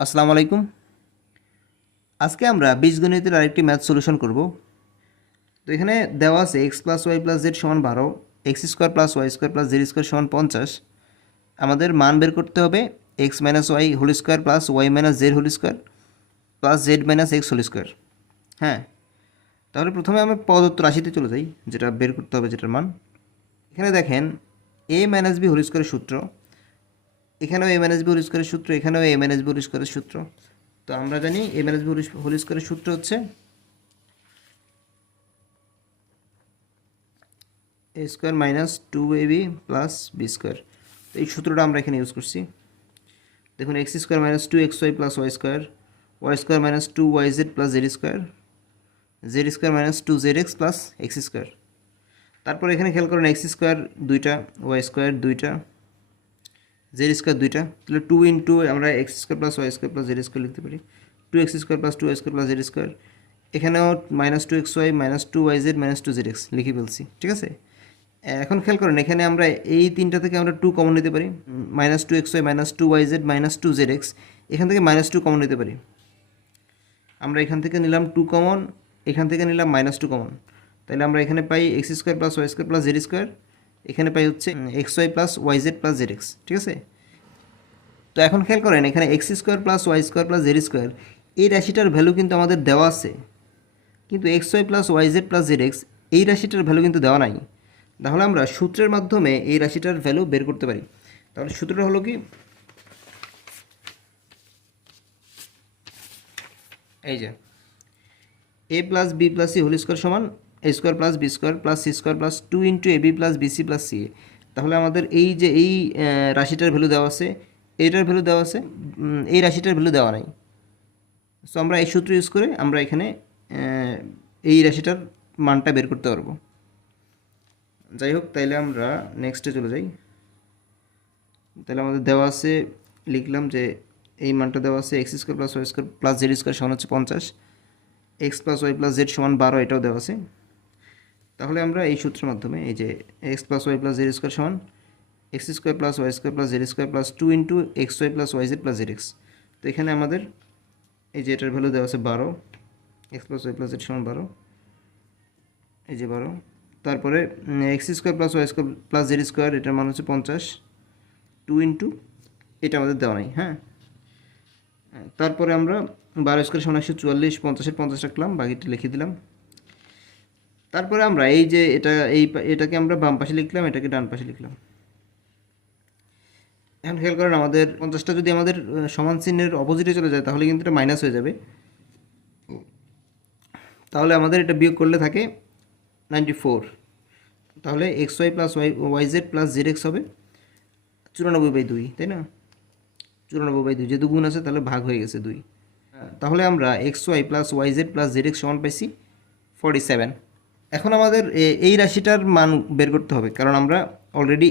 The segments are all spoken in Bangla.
আসসালামু আলাইকুম। আজকে আমরা বীজগণিতের আরেকটি ম্যাথ সলিউশন করব। তো এখানে দেওয়া আছে x plus y plus z সমান 12, x square plus y square plus z square সমান 50। আমাদের মান বের করতে হবে x minus y whole square plus y minus z whole square plus z minus x whole square. হ্যাঁ, তাহলে প্রথমে আমরা প্রদত্ত রাশিতে চলে যাই, যেটা বের করতে হবে, যেটার মান। এখানে দেখেন এ মাইনাস বি হোল স্কোয়ারের সূত্র, এখানেও এ মাইনাস বি হোল স্কোয়ারের সূত্র, এখানেও এ মাইনাস বি হোল স্কোয়ারের সূত্র। তো আমরা জানি এ মাইনাস বি হোল স্কোয়ারের সূত্র হচ্ছে a square minus 2ab plus b square. তো এই সূত্রটা আমরা এখানে ইউজ করছি। দেখুন x square minus 2xy plus y square minus 2yz plus z square minus 2zx plus x square. তারপর এখানে খেয়াল করেন এক্স স্কোয়ার দুইটা, ওয়াই স্কোয়ার দুইটা, জেড স্কোয়ার দুইটা, তাহলে 2 ইন্টু আমরা x square plus y square plus z square লিখতে পারি। 2x square plus 2y square plus z square, এখানেও minus 2xy minus 2yz minus 2zx লিখে ফেলছি। ঠিক আছে, এখন খেয়াল করেন এখানে আমরা এই তিনটা থেকে আমরা 2 কমন নিতে পারি, minus 2xy minus 2yz minus 2zx, এখান থেকে মাইনাস 2 কমন নিতে পারি। আমরা এখান থেকে নিলাম 2 কমন, এখান থেকে নিলাম মাইনাস 2 কমন, তাহলে আমরা এখানে পাই x square plus y square plus z square, এখানে পাই হচ্ছে xy plus y z plus z x. ঠিক আছে, তো এখন খেয়াল করেন এখানে x square plus y square plus z square এই রাশিটার ভ্যালু কিন্তু আমাদের দেওয়া আছে, কিন্তু xy plus y z plus z x এই রাশিটার ভ্যালু কিন্তু দেওয়া নাই। তাহলে আমরা সূত্রের মাধ্যমে এই রাশিটার ভ্যালু বের করতে পারি। তাহলে সূত্রটা হলো কি, এই যে a plus b plus c whole square সমান a square plus b square plus c square plus 2 into a b plus b c plus c a. তাহলে আমাদের এই যে এই রাশিটার ভ্যালু দেওয়া আছে, এইটার ভ্যালু দেওয়া আছে, এই রাশিটার ভ্যালু দেওয়া নাই। সো আমরা এই সূত্র ইউজ করে আমরা এখানে এই রাশিটার মানটা বের করতে পারবো। যাই হোক, তাইলে আমরা নেক্সটে চলে যাই। তাহলে আমাদের দেওয়া আছে, লিখলাম যে এই মানটা দেওয়া আছে x square plus y square plus z square সমান হচ্ছে 50, x plus y plus z সমান 12, এটাও দেওয়া আছে। তাহলে আমরা এই সূত্রের মাধ্যমে এই যে x plus y plus z square সমান x square plus y square plus z square plus 2 into x y plus y z plus z x. তো এখানে আমাদের এই যে এটার ভ্যালু দেওয়া আছে 12, x plus y plus z সমান 12, এই যে 12। তারপরে x square plus y square plus z square, এটার মান হচ্ছে 50, 2 ইন্টু এটা আমাদের দেওয়া নেই। হ্যাঁ, তারপরে আমরা 12 স্কোয়ার সমান 144, 50-এর 50 রাখলাম, বাকিটা লিখে দিলাম। তারপরে আমরা এই যে এটাকে আমরা বাম পাশে লিখলাম, এটাকে ডান পাশে লিখলাম। এখন খেয়াল করেন আমাদের 50টা যদি আমাদের সমান চিহ্নের অপোজিটে চলে যায় তাহলে কিন্তু এটা মাইনাস হয়ে যাবে। তাহলে আমাদের এটা বিয়োগ করলে থাকে 94। তাহলে x y plus y z plus z x হবে 94/2, তাই না? 94/2, যে দুগুণ আছে তাহলে ভাগ হয়ে গেছে 2। তাহলে আমরা x y plus y z plus z x সমান পাইছি 47। এখন আমাদের এই রাশিটার মান বের করতে হবে, কারণ আমরা অলরেডি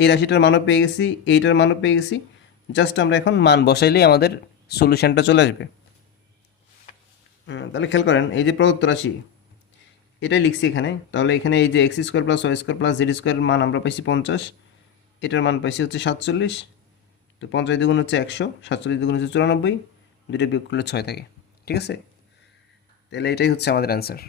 এই রাশিটার মানও পেয়ে গেছি, এইটার মানও পেয়ে গেছি। জাস্ট আমরা এখন মান বসাইলেই আমাদের সলিউশনটা চলে আসবে। তাহলে খেয়াল করেন এই যে প্রদত্ত রাশি এটাই লিখছি এখানে। তাহলে এখানে এই যে x square plus y square plus z স্কোয়ারের মান আমরা পাইছি 50, এটার মান পাইছি হচ্ছে 47। তো 50 দ্বিগুণ হচ্ছে 100, 47 দ্বিগুণ হচ্ছে 94, দুটো বিয়োগ করলে 6 থাকে। ঠিক আছে, তাহলে এটাই হচ্ছে আমাদের অ্যান্সার।